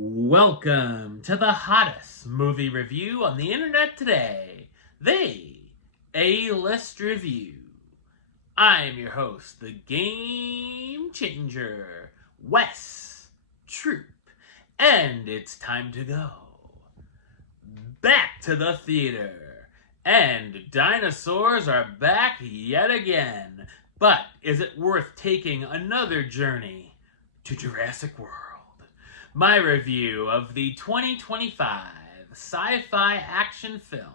Welcome to the hottest movie review on the internet today, the A-List Review. I am your host, the Game Changer, Wes Troop, and it's time to go back to the theater. And dinosaurs are back yet again, but is it worth taking another journey to Jurassic World? My review of the 2025 sci-fi action film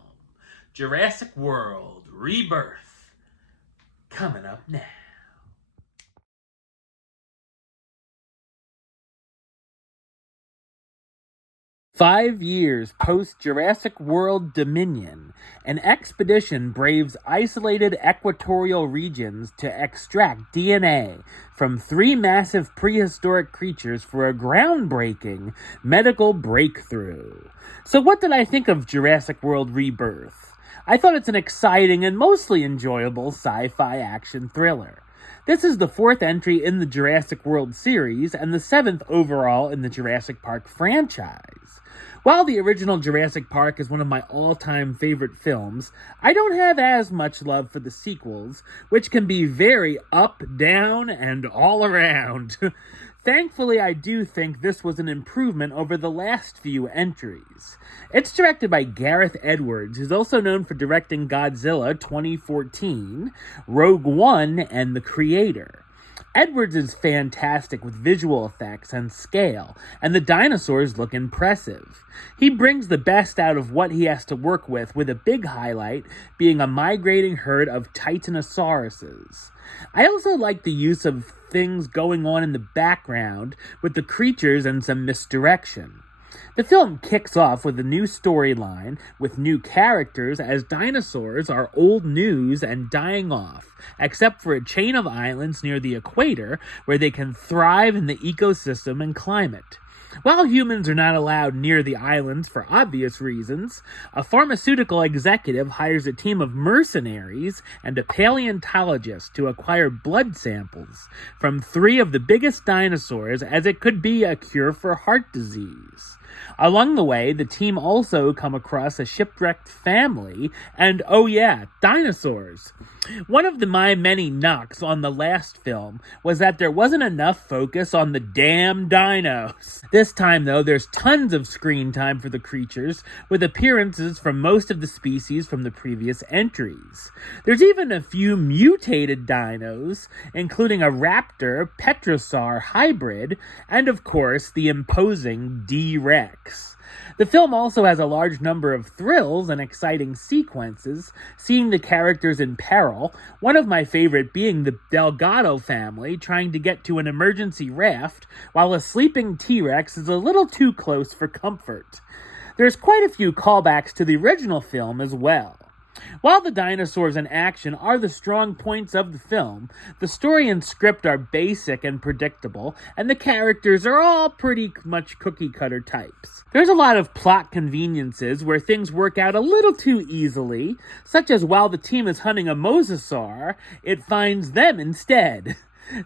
Jurassic World Rebirth, coming up now. 5 years post-Jurassic World Dominion, an expedition braves isolated equatorial regions to extract DNA from 3 massive prehistoric creatures for a groundbreaking medical breakthrough. So what did I think of Jurassic World Rebirth? I thought it's an exciting and mostly enjoyable sci-fi action thriller. This is the 4th entry in the Jurassic World series and the 7th overall in the Jurassic Park franchise. While the original Jurassic Park is one of my all-time favorite films, I don't have as much love for the sequels, which can be very up, down, and all around. Thankfully, I do think this was an improvement over the last few entries. It's directed by Gareth Edwards, who's also known for directing Godzilla 2014, Rogue One, and The Creator. Edwards is fantastic with visual effects and scale, and the dinosaurs look impressive. He brings the best out of what he has to work with a big highlight being a migrating herd of Titanosauruses. I also like the use of things going on in the background with the creatures and some misdirection. The film kicks off with a new storyline with new characters as dinosaurs are old news and dying off, except for a chain of islands near the equator where they can thrive in the ecosystem and climate. While humans are not allowed near the islands for obvious reasons, a pharmaceutical executive hires a team of mercenaries and a paleontologist to acquire blood samples from 3 of the biggest dinosaurs, as it could be a cure for heart disease. Along the way, the team also come across a shipwrecked family, and oh yeah, dinosaurs. One of my many knocks on the last film was that there wasn't enough focus on the damn dinos. This time, though, there's tons of screen time for the creatures, with appearances from most of the species from the previous entries. There's even a few mutated dinos, including a raptor Petrosaur hybrid, and of course, the imposing D-Rex. The film also has a large number of thrills and exciting sequences, seeing the characters in peril, one of my favorite being the Delgado family trying to get to an emergency raft, while a sleeping T-Rex is a little too close for comfort. There's quite a few callbacks to the original film as well. While the dinosaurs in action are the strong points of the film, the story and script are basic and predictable, and the characters are all pretty much cookie-cutter types. There's a lot of plot conveniences where things work out a little too easily, such as while the team is hunting a mosasaur, it finds them instead.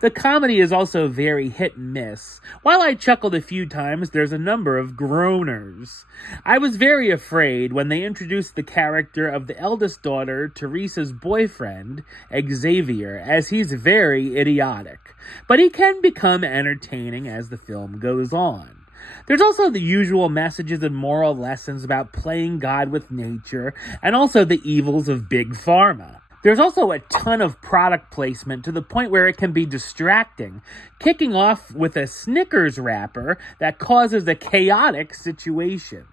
The comedy is also very hit and miss. While I chuckled a few times, there's a number of groaners. I was very afraid when they introduced the character of the eldest daughter, Teresa's boyfriend, Xavier, as he's very idiotic. But he can become entertaining as the film goes on. There's also the usual messages and moral lessons about playing God with nature, and also the evils of Big Pharma. There's also a ton of product placement to the point where it can be distracting, kicking off with a Snickers wrapper that causes a chaotic situation.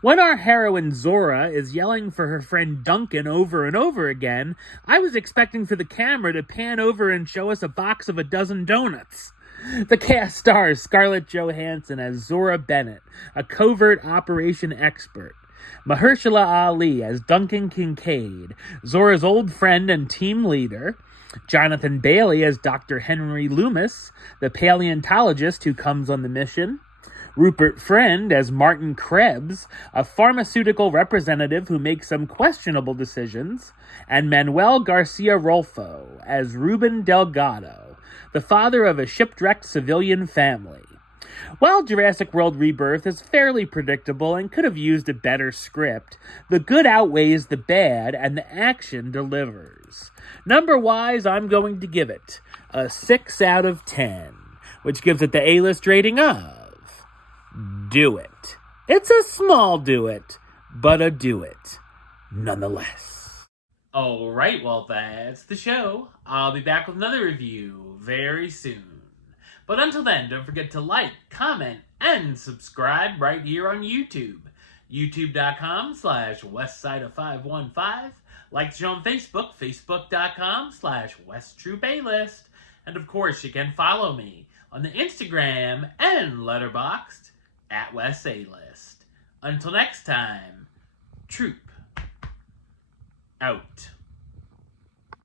When our heroine Zora is yelling for her friend Duncan over and over again, I was expecting for the camera to pan over and show us a box of a dozen donuts. The cast stars Scarlett Johansson as Zora Bennett, a covert operation expert. Mahershala Ali as Duncan Kincaid, Zora's old friend and team leader. Jonathan Bailey as Dr. Henry Loomis, the paleontologist who comes on the mission. Rupert Friend as Martin Krebs, a pharmaceutical representative who makes some questionable decisions. And Manuel Garcia-Rulfo as Ruben Delgado, the father of a shipwrecked civilian family. While Jurassic World Rebirth is fairly predictable and could have used a better script, the good outweighs the bad and the action delivers. Number-wise, I'm going to give it a 6 out of 10, which gives it the A-list rating of do it. It's a small do it, but a do it nonetheless. Alright, well, that's the show. I'll be back with another review very soon. But until then, don't forget to like, comment, and subscribe right here on YouTube. YouTube.com/WestsideOf515. Like the show on Facebook, Facebook.com/WestTroupeAlist. And of course, you can follow me on the Instagram and Letterboxd @WestAlist. Until next time, Troop out.